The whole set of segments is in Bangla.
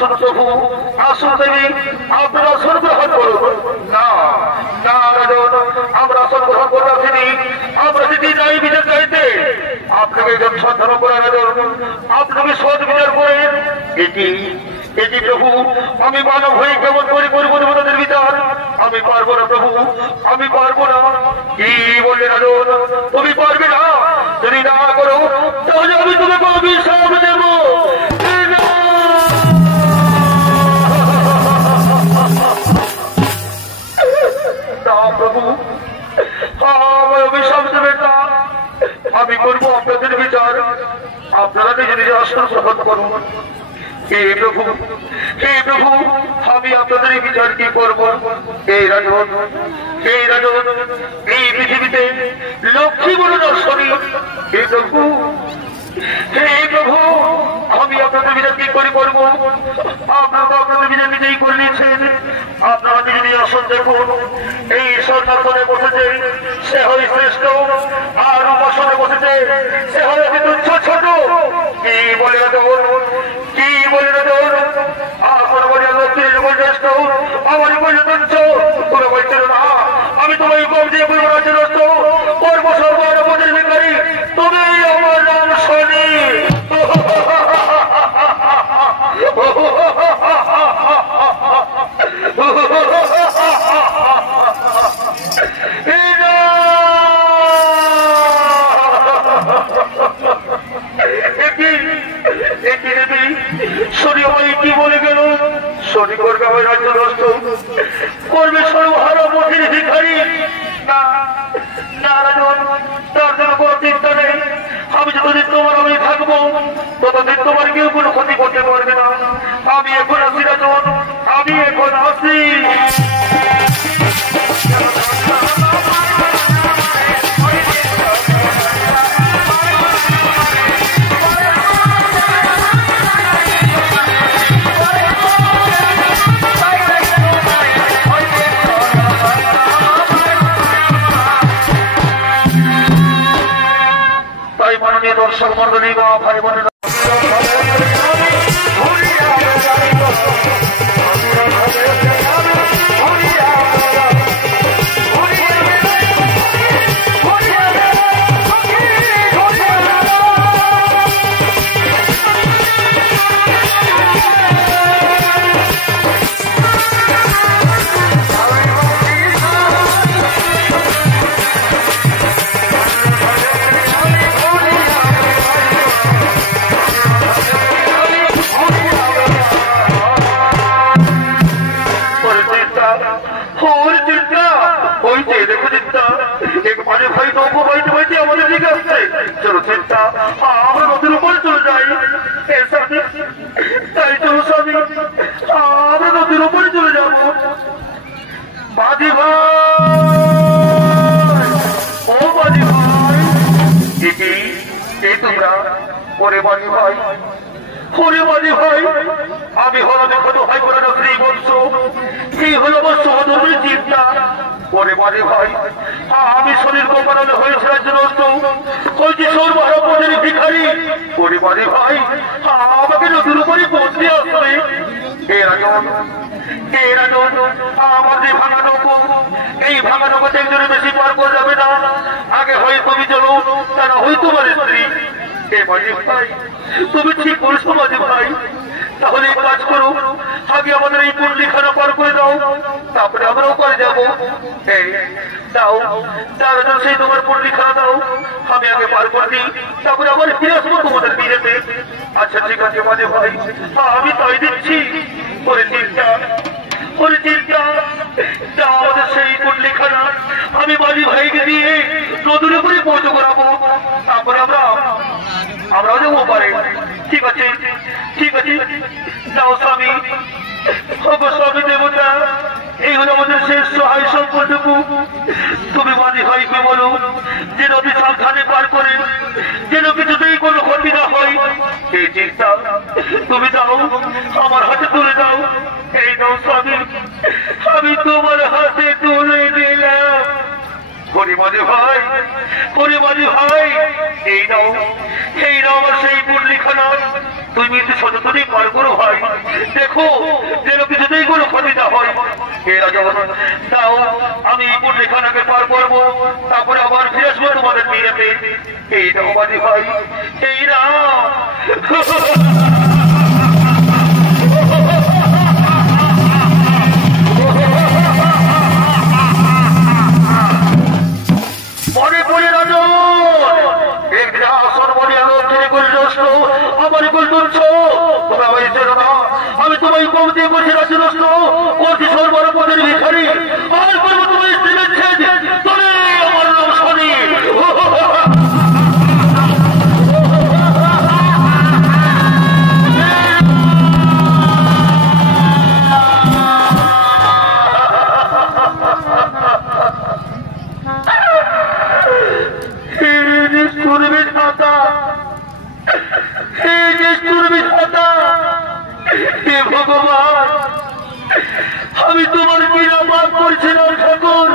আসুন প্রভু, আসুন দেবী, আপনারা আসন গ্রহণ করুন। না না রাজন, আমরা আসন গ্রহণ করতে আসিনি, আমরা যদি নাই বিচার চাইতে আপনাকে একজন সন্ধান করে রাজন, আপনাকে সৎ বিচার করে এটি এটি প্রভু আমি মানব হয়ে কেমন করে করবো দেবতাদের বিচার? আমি পারবো না প্রভু, আমি পারবো না। কি বললে রাজন, তুমি পারবে না? যদি না করো তাহলে আমি তোমাকে অভিশাপ দেব। না প্রভু, আমার অভিশাপ দেবেন না, আমি করবো আপনাদের বিচার, আপনারা নিজে নিজে আসন গ্রহণ করুন। হে প্রভু, হে প্রভু, আমি আপনাদের বিচার কি করবো? হে রাজন, হে রাজন, এই পৃথিবীতে লক্ষ্মী বড় দর্শনী। হে প্রভু, হে প্রভু, আমি আপনাদের বিচার কি করে করবো? আপনারা তো আপনাদের বিচার নিজেই করে নিয়েছেন। আপনারা নিজে নিজে আসন দেখুন। এই সন্ন্যাসনে বসেছে সে হয় শ্রেষ্ঠ, আর উপাসনে বসেছে সে হয় অতি তুচ্ছ ছোট। কি বলে রাজন, কি বলে রাজন? আপনার বলে লক্ষ্মীর উপর শ্রেষ্ঠ, আমার উপর তুচ্ছ। তোরা বলছিল না আমি তোমার কম দিয়ে বলবো রাজ্য নষ্ট করব, সর্বর পদের ভিখারি তুমি আমার নাম শনি। শনি আমায় কি বলে গেল? শনি করবে আমার রাজ্য নষ্ট, করবে সর্বহারা পথের ভিখারি। না না রাজন, তার জন্য কোনো চিন্তা নেই। আমি যতদিন তোমার আমি থাকবো ততদিন তোমার কেউ কোনো ক্ষতি করতে পারবে না। আমি এখন আসি রাজন, আমি এখন আসি। তাই মাননীয় দর্শক মন্ডলী বা ভাই বোনেরা, চলো চিন্তা আমরা নদীর উপরে চলে যাই। তাই চলো স্বামী, আমরা নদীর উপরে চলে যাবো। বাজি ভাই, ও বাজি ভাই, এই তোমরা? ওরে বাজি ভাই, ওরে বাজি ভাই, আমি হলাম কত ভাই করে নদী বংশ, এই হলো আমার সহধর্মের চিন্তা। ওরে বাজি ভাই, আমি শরীর গোপালনে হয়েছে রাজ্য নষ্ট, হয়েছে সর্বহারা ভিখারি। ওরে বাজি ভাই, আমাকে নদীর উপরে পৌঁছতে আসবে। হে রাজন, হে রাজন, আমার যে ভাঙা নৌকো, এই ভাঙা নৌকোতে একজনের বেশি পার করা যাবে না। আগে হয় তুমি চলো, তারা হয় তোমার স্ত্রী। হে বাজি ভাই, তুমি ঠিক বলছো বাজি ভাই, তাহলে এই কাজ করো, আগে আমাদের এই পল্লীখানা পার করে দাও, তারপরে আমরাও করে যাবো। দাও দাও, সেই তোমার পল্লীখানা দাও, আমি আগে পার করে দিই, তারপরে আবার ফিরে আসবো তোমাদের বিয়েতে। আচ্ছা ঠিক আছে বাজি ভাই, আমি তাই দিচ্ছি। করে চিন্তা, করে চিন্তা, দাও আমাদের সেই পল্লীখানা, আমি বাজি ভাইকে দিয়ে নদীর উপরে পৌঁছে করাবো, তারপরে আমরাও যাবো পারে। ঠিক আছে ঠিক আছে, যাও স্বামী। স্বামী দেবতা, এই হলো আমাদের শেষ সহায় সম্পর্কটুকু। তুমি বাজি ভাইকে বলো যে নদী সাবধানে পার করে, যেন কিছুতেই কোনো ক্ষতি না হয়। এই চিন্তা তুমি দাও, আমার হাতে তুলে দাও। এই নাও স্বামী, আমি তোমার হাতে তুলে দিলাম। পরিমাণে ভাই, পরিমাণে ভাই, এই নাও, এই নাও আমার সেই পল্লীখানা, তুমি একটু সচেতনই পার করো ভাই। দেখো রেখো যেন কিছুতেই কোনো ক্ষতি না হয়। হে রাজা তাও আমি পুণ্যখানাকে পার করবো, তারপরে আবার ফিরে আসবো তোমাদের মেয়েতে। এই রহমানি ভাই, এই না মনে পড়ে রাজন একদিন আসন বলে আলোচনা করে নষ্ট আমার কুল তুলছ তোমরা হয়েছে না। আমি তোমায় কম দিয়ে বসে রাজি নষ্ট করছি সর্বর পদের ভিখারি। আর করবো তোমায় স্ত্রীর ছেদ তবে আমার নাম শনি। ভগবান আমি তোমার কিনা পাপ করছি না ঠাকুর,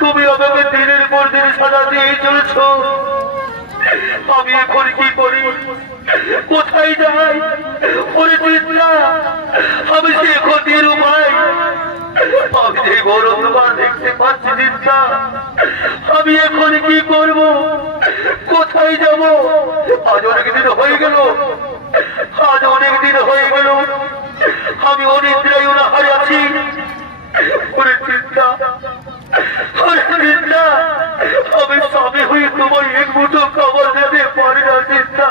তুমি আমাকে দিনের পর দিন সাজা দিয়ে চলেছ। আমি এখন কি করি, কোথায় যাই? ওরে চিন্তা আমি সে ক্ষতির উপায়, আমি যে গরম তোমার দেখতে পাচ্ছি চিন্তা, আমি এখন কি করব, কোথায় যাব? আজ অনেকদিন হয়ে গেল, আজ অনেকদিন হয়ে গেল আমি অনিদ্রায় অনাহারে আছি। ওরে চিন্তা, ওরে চিন্তা আমি স্বামী হয়ে তোমায় এক মুঠো খাবার দিতে পারি না চিন্তা।